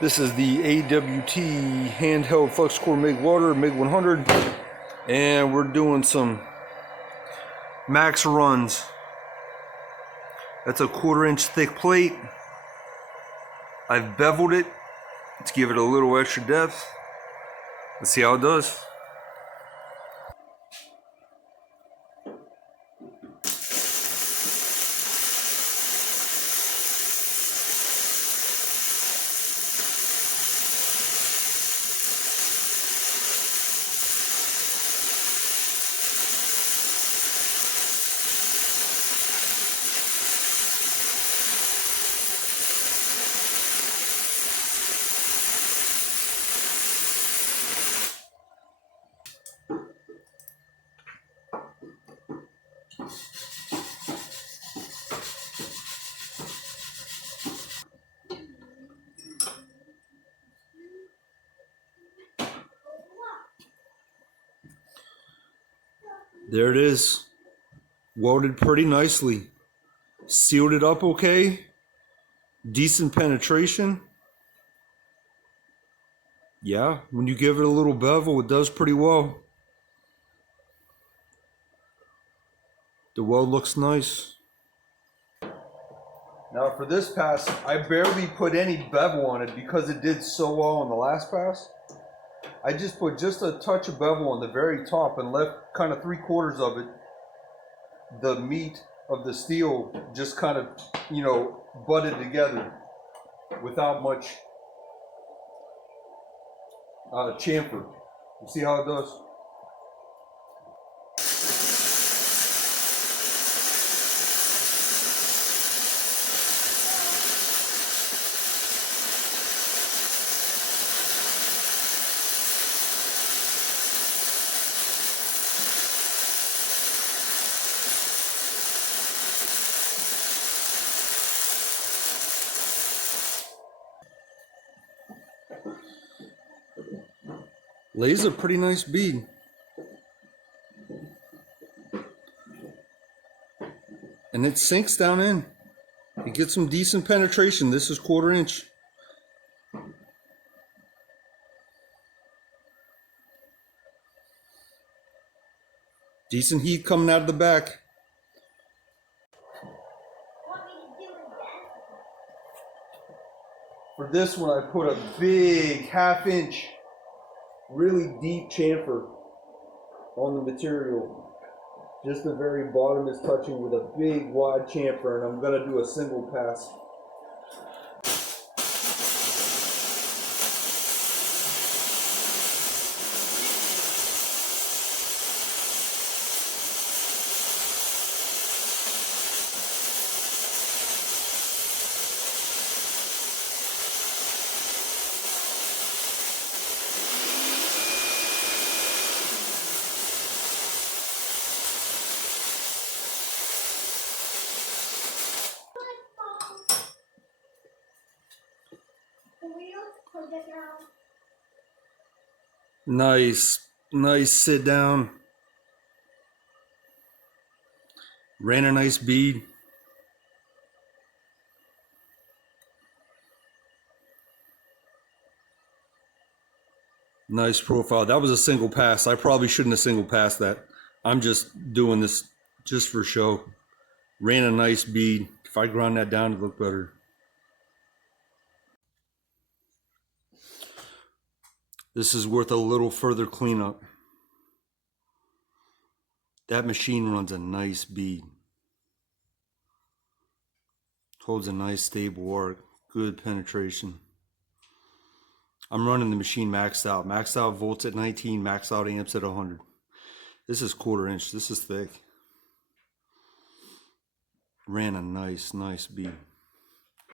This is the AWT handheld flux core MIG welder, MIG 100, and we're doing some max runs. That's a 1/4 inch thick plate. I've beveled it to give it a little extra depth. Let's see how it does. There it is, welded pretty nicely, sealed it up okay, decent penetration. Yeah, when you give it a little bevel, it does pretty well. The weld looks nice. Now for this pass, I barely put any bevel on it because it did so well on the last pass. I just put just a touch of bevel on the very top and left kind of 3/4 of it, the meat of the steel just kind of, butted together without much chamfer. You see how it does? Lays a pretty nice bead. And it sinks down in. It gets some decent penetration. This is 1/4 inch. Decent heat coming out of the back. For this one, I put a big 1/2 inch really deep chamfer on the material. Just the very bottom is touching with a big wide chamfer, and I'm gonna do a single pass. Nice sit down. Ran a nice bead. Nice profile. That was a single pass. I probably shouldn't have single passed that. I'm just doing this just for show. Ran a nice bead. If I ground that down, it'd look better. This is worth a little further cleanup. That machine runs a nice bead. Holds a nice stable arc. Good penetration. I'm running the machine maxed out. Maxed out volts at 19, maxed out amps at 100. This is 1/4 inch. This is thick. Ran a nice bead.